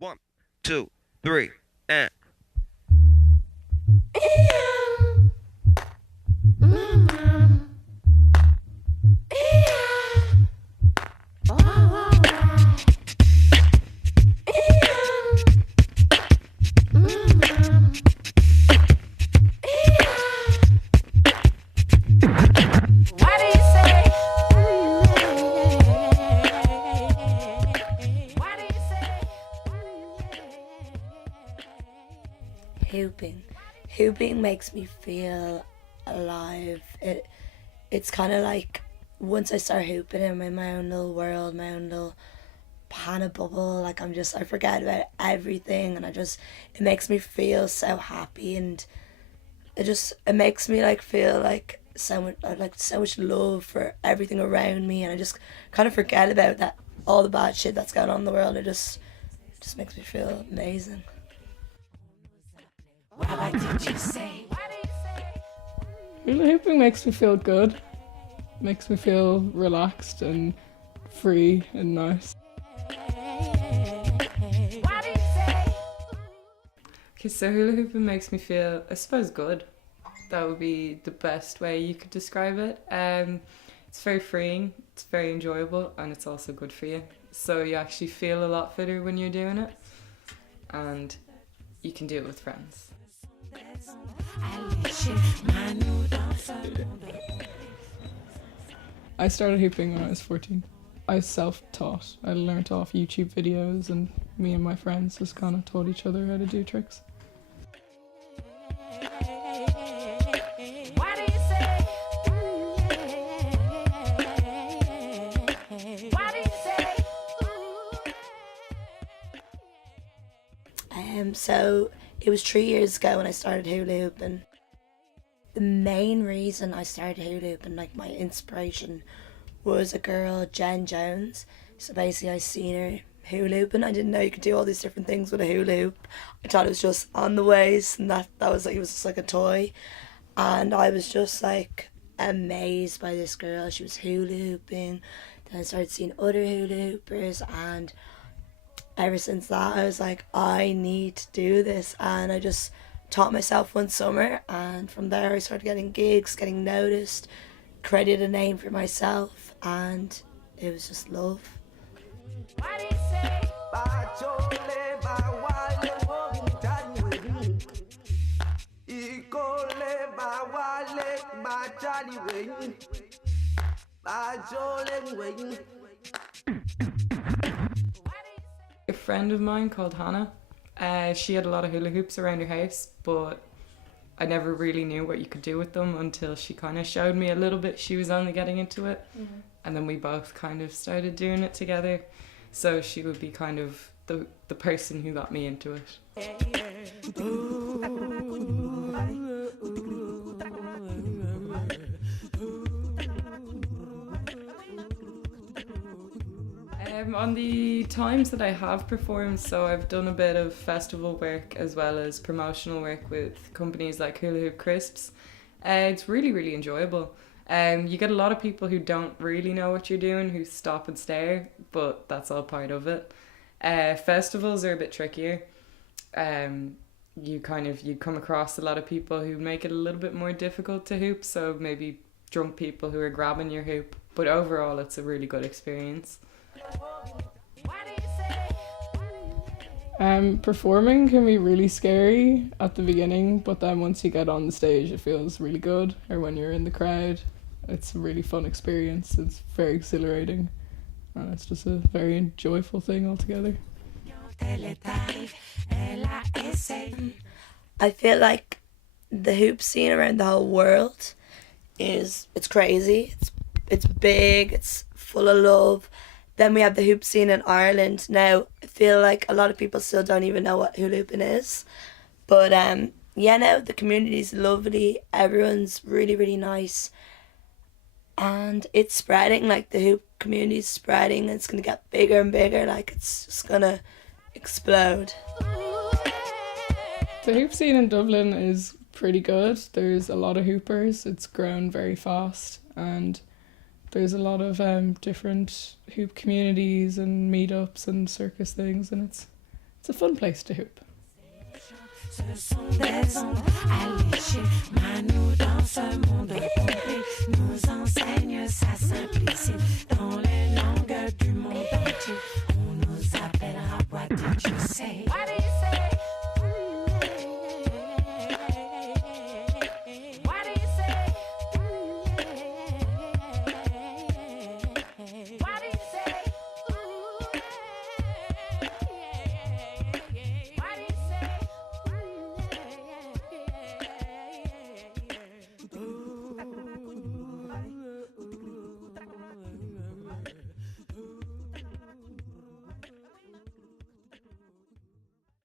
One, two, three, and. Hooping. Hooping makes me feel alive. It's kind of like once I start hooping, I'm in my own little world, my own little panic bubble. Like I forget about everything, and it makes me feel so happy, and it makes me like feel like so much love for everything around me, and I just kind of forget about that all the bad shit that's going on in the world. It just makes me feel amazing. Hula hooping makes me feel good, makes me feel relaxed and free and nice. Okay, so hula hooping makes me feel, I suppose, good. That would be the best way you could describe it. It's very freeing, it's very enjoyable, and it's also good for you. So you actually feel a lot fitter when you're doing it, and you can do it with friends. I started hooping when I was 14. I self-taught. I learnt off YouTube videos, and me and my friends just kind of taught each other how to do tricks. So it was 3 years ago when I started hula hooping. The main reason I started hula hooping, like my inspiration, was a girl, Jen Jones. So basically I seen her hula hooping. I didn't know you could do all these different things with a hula hoop. I thought it was just on the waist, and that was like, it was just like a toy. And I was just like amazed by this girl. She was hula hooping. Then I started seeing other hula hoopers, and ever since that I was like, I need to do this. And I just taught myself one summer, and from there I started getting gigs, getting noticed, created a name for myself, and it was just love. A friend of mine called Hannah, she had a lot of hula hoops around her house, but I never really knew what you could do with them until she kind of showed me a little bit. She was only getting into it, and then we both kind of started doing it together. So she would be kind of the person who got me into it. On the times that I have performed, so I've done a bit of festival work as well as promotional work with companies like Hula Hoop Crisps. It's really, really enjoyable. You get a lot of people who don't really know what you're doing, who stop and stare, but that's all part of it. Festivals are a bit trickier. You come across a lot of people who make it a little bit more difficult to hoop, so maybe drunk people who are grabbing your hoop, but overall it's a really good experience. Performing can be really scary at the beginning, but then once you get on the stage it feels really good, or when you're in the crowd it's a really fun experience. It's very exhilarating, and it's just a very joyful thing altogether. I feel like the hoop scene around the whole world it's crazy. It's big, it's full of love. Then we have the hoop scene in Ireland. Now, I feel like a lot of people still don't even know what hula hooping is. But yeah, no, the community's lovely. Everyone's really, really nice. And it's spreading, like the hoop community's spreading. It's going to get bigger and bigger. Like it's just going to explode. The hoop scene in Dublin is pretty good. There's a lot of hoopers. It's grown very fast, and there's a lot of different hoop communities and meetups and circus things, and It's a fun place to hoop. Ce sont des ondes alléchées, Manu dans ce monde pompé nous enseigne sa simplicité dans les